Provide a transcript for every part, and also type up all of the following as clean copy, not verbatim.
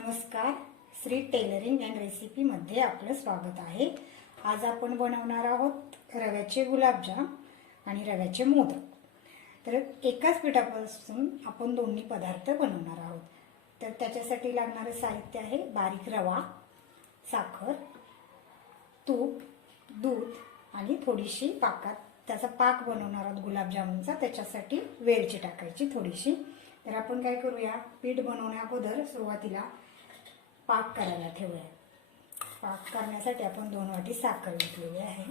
नमस्कार, Shri tailoring and recipe मध्ये आपलं स्वागत आहे। आज आपण बनवणार आहोत रव्याचे गुलाबजाम आणि रव्याचे मोदक। तर एकाच पिठापासून आपण दोन्ही पदार्थ बनवणार आहोत। तर त्याच्यासाठी लागणारे साहित्य आहे बारीक रवा, साखर, तूप, दूध आणि थोडीशी त्याचा पाक बनवणार आहोत गुलाबजामुनचा। त्याच्यासाठी वेलची टाकायची थोडीशी। तर आपण काय करूया, पीठ बनवण्या अगोदर सुरुवातीला पाक करायला ठेवूया। पाक करण्यासाठी आपण 2 वाटी साखर घेतलेली आहे।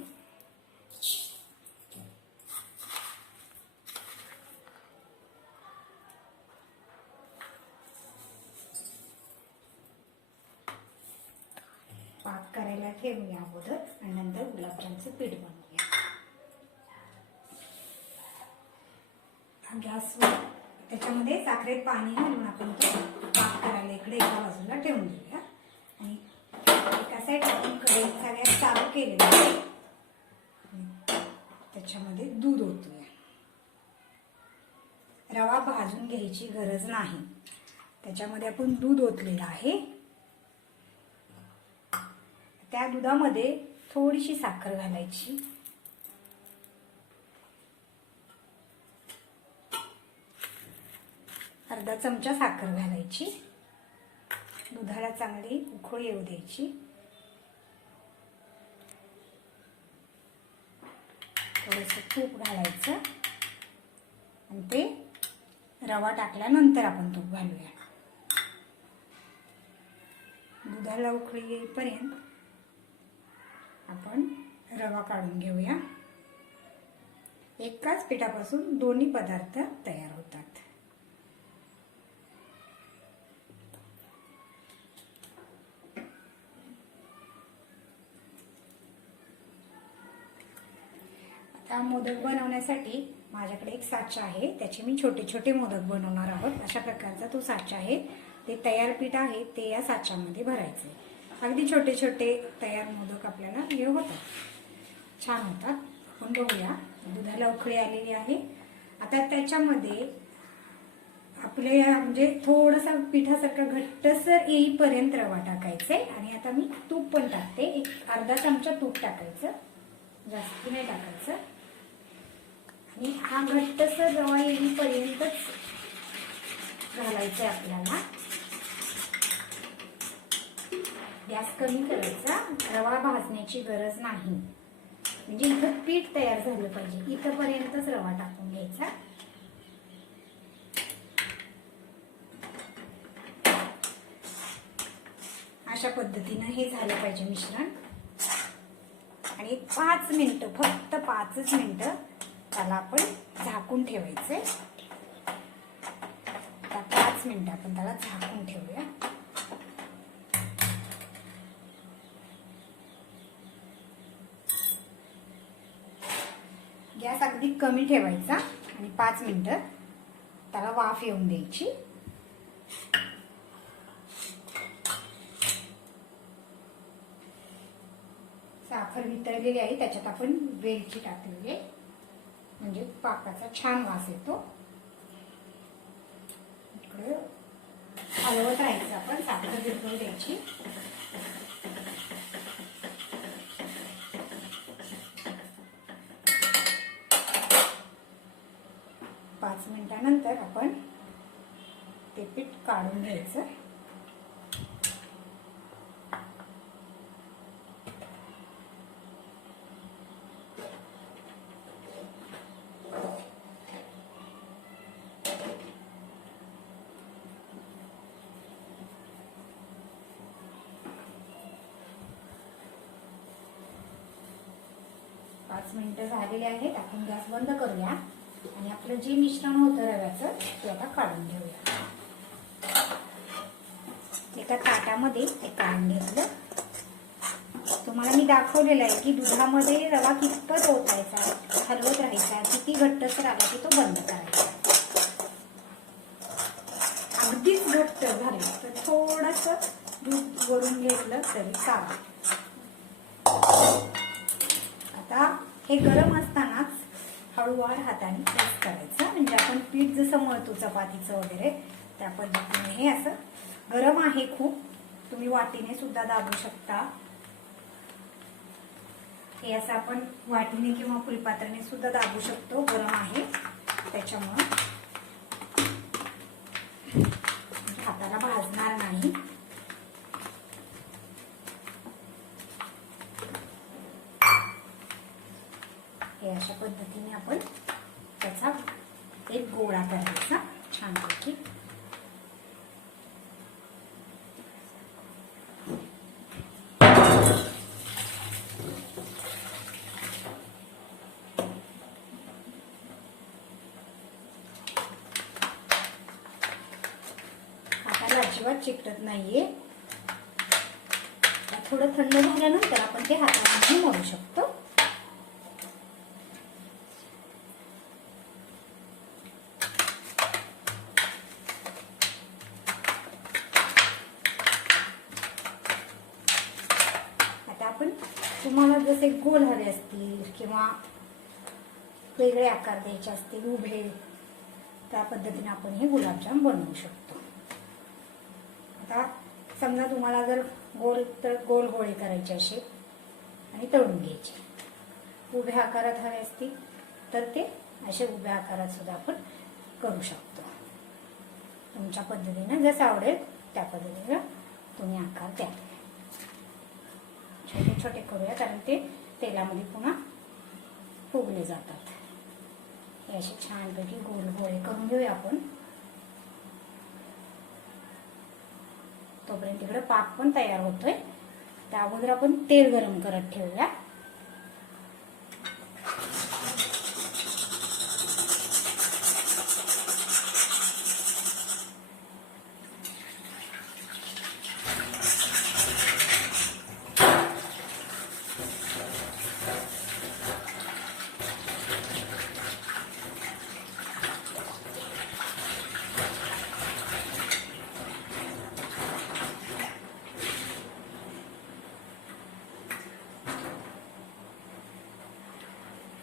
पाक करायला ठेवूया अगोदर आणि नंतर गुलाबजामचं पीठ बनवूया। गॅसवर त्याच्यामध्ये साखरेत पाणी घालून आपण पाक करायला इकडे एका बाजूला ठेवून देऊया आणि एका साईड आपण कढईचा गॅस चालू केलेला आहे। त्याच्यामध्ये दूध ओतूया। रवा भाजून घ्यायची गरज नाही, त्याच्यामध्ये आपण दूध ओतलेलं आहे। त्या दुधामध्ये थोडीशी साखर घालायची, अर्धा चमचा साखर घालायची। दुधाला चांगली उकळी येऊ द्यायची। थोडंसं तूप घालायचं आणि ते रवा टाकल्यानंतर आपण तूप घालूया। दुधाला उकळी येईपर्यंत आपण रवा काढून घेऊया। एकाच पिठापासून दोन्ही पदार्थ तयार होतात। मोदक बनवण्यासाठी माझ्याकडे एक साचा आहे, त्याचे मी छोटे छोटे मोदक बनवणार आहोत। अशा प्रकारचा तो साचा आहे। ते तयार पीठ आहे ते या साच्यामध्ये भरायचे। अगदी छोटे छोटे तयार मोदक आपल्याला हे होतात, छान होतात। आपण बघूया, दुधाला उकळी आलेली आहे। आता त्याच्यामध्ये आपल्या म्हणजे थोडासा पिठासारखा घट्टसर येईपर्यंत रवा टाकायचे आणि आता मी तूप पण टाकते। एक अर्धा चमचा तूप टाकायचं, जास्त नाही टाकायचं। आणि हा घट्टसर रवा येईपर्यंतच घालायचा आपल्याला। गॅस कमी करायचा, रवा भाजण्याची गरज नाही। म्हणजे इथं पीठ तयार झालं पाहिजे, इथपर्यंतच रवा टाकून घ्यायचा। अशा पद्धतीने हे झालं पाहिजे मिश्रण। आणि 5 मिनिटं, फक्त 5च मिनिटं त्याला आपण झाकून ठेवायचे। 5 मिनिटं आपण त्याला झाकून ठेवूया। गॅस अगदी कमी ठेवायचा आणि 5 मिनिटं त्याला वाफ येऊन द्यायची। साखर वितळलेली आहे, त्याच्यात आपण वेलची टाकलेली आहे, म्हणजे पाकाचा छान वास येतो। इकडे हलवत राहायचं आपण, साखर वितळू द्यायची। पाच मिनिटानंतर आपण ते पीठ काढून घ्यायचं। पाच मिनिटं झालेले आहेत, आपण गॅस बंद करूया आणि आपलं जे मिश्रण होतं रव्याचं ते आता काढून घेऊया। एका ताटामध्ये ते काढून घेतलं। तुम्हाला मी दाखवलेलं आहे की दुधामध्ये रवा कितपत ओतायचा, हलवत राहायचा, किती घट्टसर आला की तो बंद करायचा। अगदीच घट्ट झालं तर थोडंसं दूध वरून घेतलं तरी चालेल। आता हे गरम असतानाच हळूवार हाताने प्रेस करायचं, म्हणजे आपण पीठ जसं मळतो चपातीचं वगैरे त्या पद्धतीने हे असं गरम आहे खूप, तुम्ही वाटीने सुद्धा दाबू शकता. हे असं आपण वाटीने किंवा फुलपात्राने सुद्धा दाबू शकतो, गरम आहे त्याच्यामुळे हाताला भाजणार नाही. हे अशा पद्धतीने आपण त्याचा एक गोळा करायचा छानपैकी. हाताला अजिबात चिकटत नाहीये. थोडं थंड झाल्यानंतर आपण ते हाताने मळू शकतो. आपण तुम्हाला जसे गोल हवे असतील किंवा वेगळे आकार द्यायचे असतील उभे, त्या पद्धतीने आपण हे गुलाबजाम बनवू शकतो. आता समजा तुम्हाला जर गोल तर गोल गोळे करायचे असे आणि तळून घ्यायचे. उभ्या आकारात हवे असतील तर ते असे उभ्या आकारात सुद्धा आपण करू शकतो. तुमच्या पद्धतीने जसं आवडेल त्या पद्धतीने तुम्ही आकार द्या. छोटे छोटे करूया कारण ते तेलामध्ये पुन्हा फुगले जातात. हे असे छानपैकी गोल गोळे करून घेऊया आपण. तोपर्यंत तिकडे पाक पण तयार होतोय. त्या अगोदर आपण तेल गरम करत ठेवूया.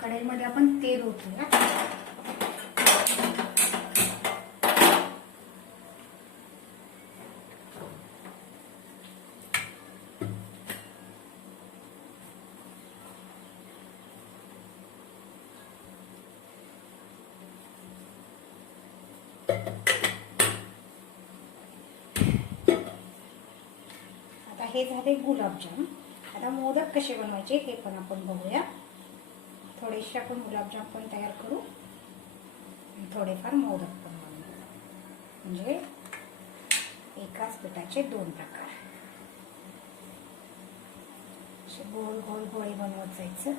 कढईमध्ये आपण तेल ओतूया. आता हे झाले गुलाबजाम. आता मोदक कसे बनवायचे हे पण आपण बघूया. थोडेसे आपण गुलाबजाम पण तयार करू आणि थोडेफार मोदक पण बनवू. म्हणजे एकाच पिठाचे दोन प्रकार. असे गोल गोल गोळे बनवत जायचं.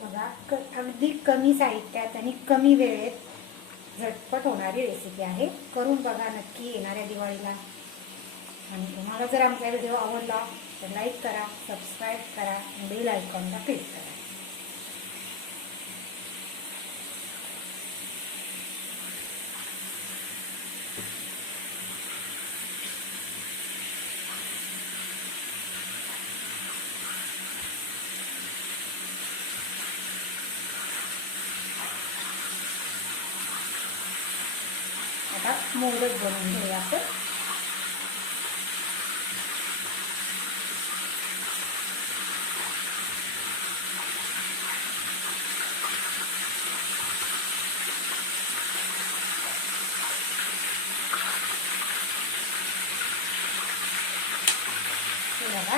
बघा अगदी कमी साहित्यात आणि कमी वेळेत झटपट होणारी रेसिपी आहे. करून बघा नक्की येणाऱ्या दिवाळीला. आणि तुम्हाला जर आमचा व्हिडिओ आवडला तर लाईक करा, सबस्क्राईब करा आणि बेल आयकॉनला क्लिक करा. आता मोदक बनवून घेऊया आपण. बघा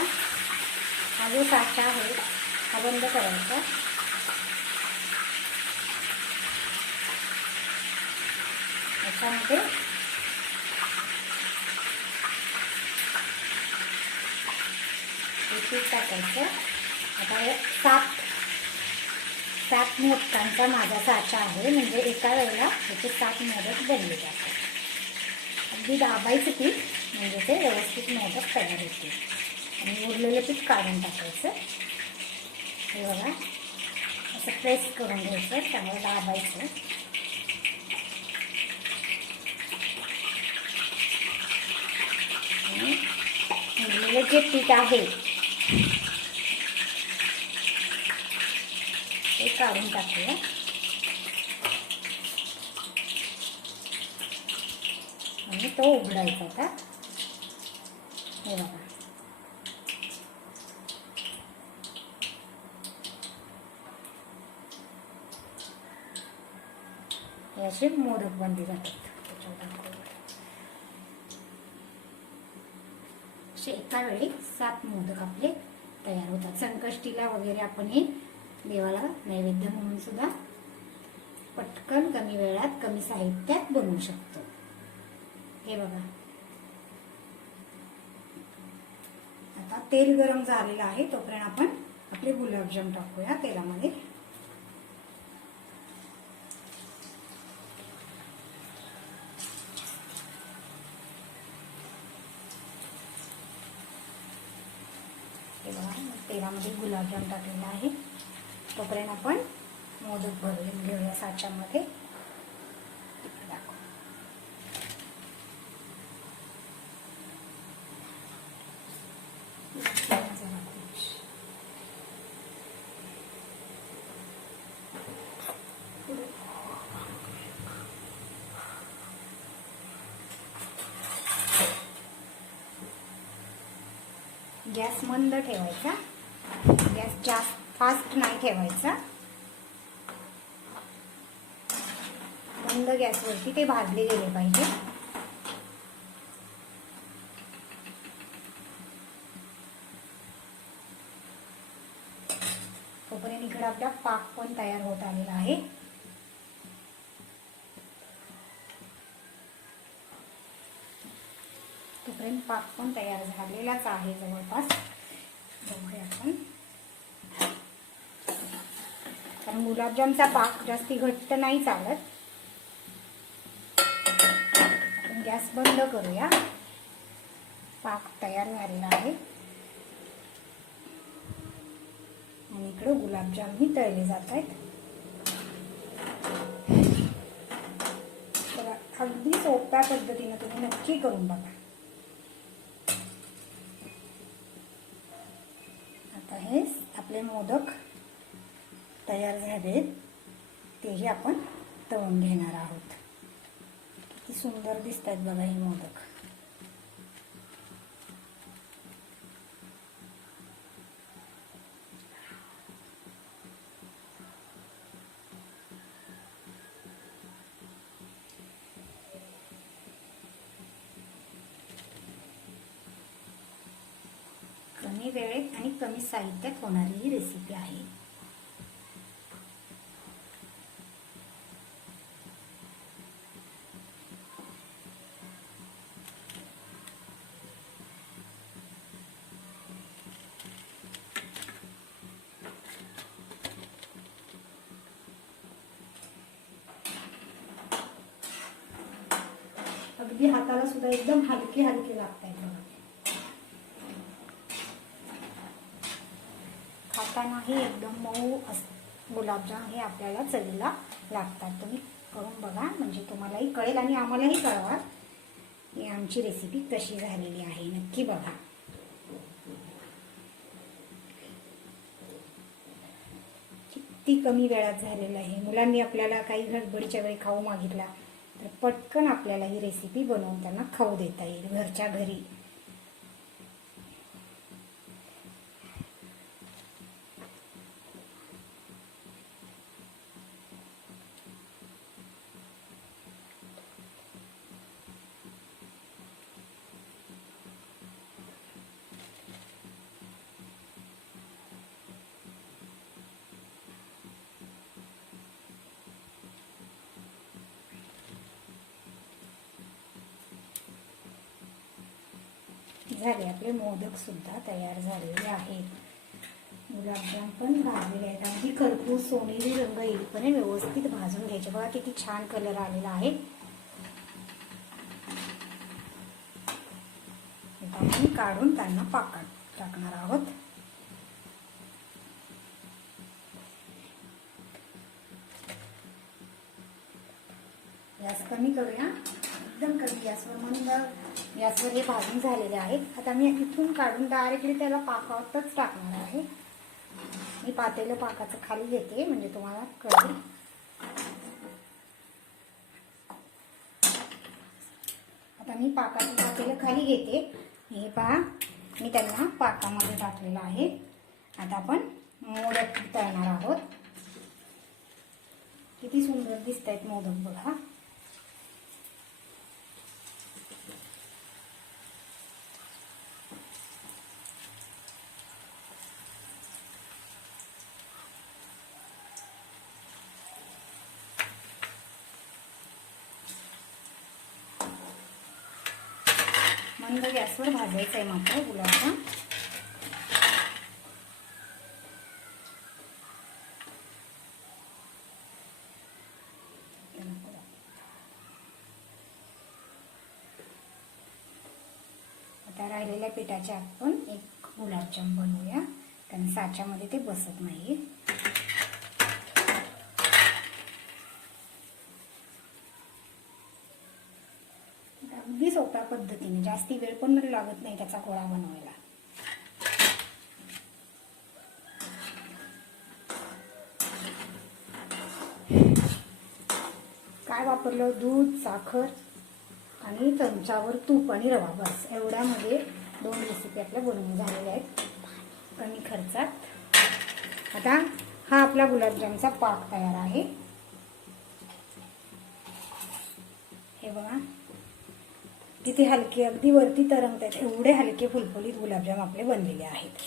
हा जो साचा आहे हा बंद करायचा. याच्यामध्ये पीठ टाकायचं. आता सात मोदकांचा माझा साचा आहे. म्हणजे एका वेळेला त्याचे 7 मोदक बनले जातात. अगदी दाबायचं पीठ म्हणजे ते व्यवस्थित मोदक तयार होते. आणि उरलेलं पीठ काढून टाकायचं. हे बघा असं प्रेस करून घ्यायचं, त्यामुळे दाबायचं. आणि उरलेलं जे पीठ आहे ते काढून टाकूया. आणि तो उघडायचा आता. हे बघा, हे असे मोदक बनले जातात. असे एका वेळी 7 मोदक आपले तयार होतात. संकष्टीला वगैरे आपण हे देवाला नैवेद्य म्हणून सुद्धा पटकन कमी वेळात कमी साहित्यात बनवू शकतो. हे बघा, आता तेल गरम झालेलं आहे, तोपर्यंत आपण आपले गुलाबजाम टाकूया तेलामध्ये. हे बघा, तेलामध्ये गुलाबजाम टाकलेला आहे. तोपर्यंत आपण मोदक भरून घेऊया साच्यामध्ये. गॅस मंद ठेवायचा, गॅस जास्त फास्ट नाही ठेवायचा. मंद गॅसवरती ते भाजले गेले पाहिजे. तोपर्यंत इकडे आपला पाक पण तयार होत आलेला आहे. तोपर्यंत पाक पण तयार झालेलाच आहे जवळपास. बघूया आपण, कारण गुलाबजामचा पाक जास्ती घट्ट नाही चालत. आपण गॅस बंद करूया. पाक तयार झालेला आहे आणि इकडे गुलाबजामही तळले जात आहेत. अगदी सोप्या पद्धतीने तुम्ही नक्की करून बघा. आता हे आपले मोदक तयार झाले, तेही आपण तळून घेणार आहोत. किती सुंदर दिसत आहेत बघा हे मोदक. कमी वेळेत आणि कमी साहित्यात होणारी ही रेसिपी आहे. अगदी हाताला सुद्धा एकदम हलके हलके लागतात बघा. खातानाही एकदम मऊ गुलाबजाम हे आपल्याला चवीला लागतात. तुम्ही करून बघा, म्हणजे तुम्हालाही कळेल आणि आम्हालाही कळवा की आमची रेसिपी कशी झालेली आहे. नक्की बघा. किती कमी वेळात झालेलं आहे. मुलांनी आपल्याला काही गडबडीच्या वेळी खाऊ मागितला तर पटकन आपल्याला ही रेसिपी बनवून त्यांना खाऊ देता येईल घरच्या घरी. झाले आपले मोदक सुद्धा तयार झालेले आहेत. गुलाबजाम पण भाजलेले आहेत. अगदी खरपूस सोनेरी रंग येईपर्यंत व्यवस्थित भाजून घ्यायचे. बघा किती छान कलर आलेला आहे. आपण काढून त्यांना पाकात टाकणार आहोत. गॅस कमी करूया, एकदम कमी गॅसवर, म्हणून गॅसवर हे भाजून झालेले आहेत. आता मी इथून काढून डायरेक्टली त्याला पाकातच टाकणार आहे. मी पातेलं पाकाचं खाली घेते म्हणजे तुम्हाला कळेल. आता मी पाकाचं पातेलं खाली घेते. हे पहा मी त्यांना पाकामध्ये टाकलेलं आहे. आता आपण मोदक तळणार आहोत. किती सुंदर दिसत आहेत मोदक बघा. मंद गॅसवर भाजायचं आहे मात्र गुलाबजाम. आता राहिलेल्या पिठाचे आपण एक गुलाबजाम बनवूया, कारण साच्यामध्ये ते बसत नाही. अगदी सोप्या पद्धतीने, जास्ती वेळ पण लागत नाही त्याचा गोळा बनवायला. काय वापरलं? दूध, साखर आणि चमचावर तूप आणि रवा. बस एवढ्यामध्ये 2 रेसिपी आपल्या बनवून झालेल्या आहेत कमी खर्चात. आता हा आपला गुलाबजामचा पाक तयार आहे. हे बघा किती हलके, अगदी वरती तरंगतात एवढे हलके फुलफुलीत गुलाबजाम आपले बनलेले आहेत.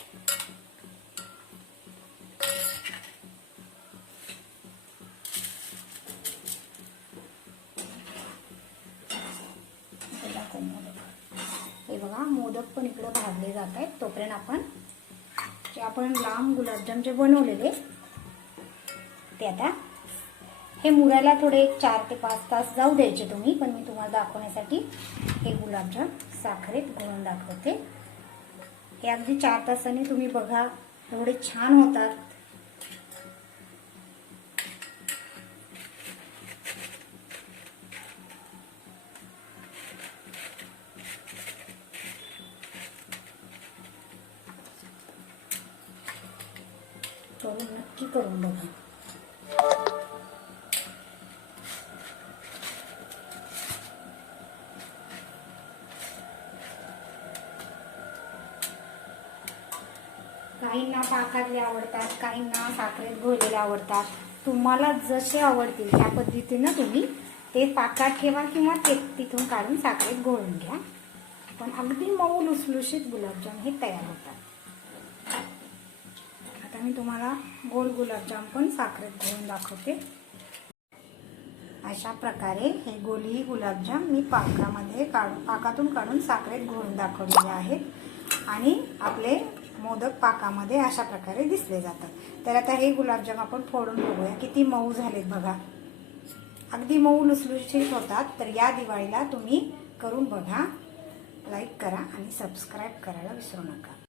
हे बघा मोदक पण इकडे भाजले जात आहेत. तोपर्यंत आपण लांब गुलाबजाम जे बनवलेले ते आता हे मुरायला थोडे 4 ते 5 तास जाऊ द्यायचे तुम्ही. पण मी तुम्हाला दाखवण्यासाठी हे गुलाबजाम साखरेत घोळून दाखवते. हे अगदी 4 तासांनी तुम्ही बघा एवढे छान होतात. नक्की करून बघा. काहींना पाकातले आवडतात, काहींना साखरेत घोळलेले आवडतात. तुम्हाला जसे आवडतील त्या पद्धतीनं तुम्ही ते पाकात ठेवा किंवा ते तिथून काढून साखरेत घोळून घ्या. पण अगदी मऊ लुसलुशीत गुलाबजाम हे तयार होतात. आता मी तुम्हाला गोल गुलाबजाम पण साखरेत घोळून दाखवते. अशा प्रकारे हे गोली गुलाबजाम मी पाकातून काढून साखरेत घोळून दाखवलेले आहेत आणि आपले मोदक पाकामध्ये अशा प्रकारे दिसले जातात. तर आता हे गुलाबजाम आपण फोडून बघूया किती मऊ झालेत बघा. अगदी मऊ लुसलुशीत होतात. तर या दिवाळीला तुम्ही करून बघा. लाईक करा आणि सबस्क्राईब करायला विसरू नका.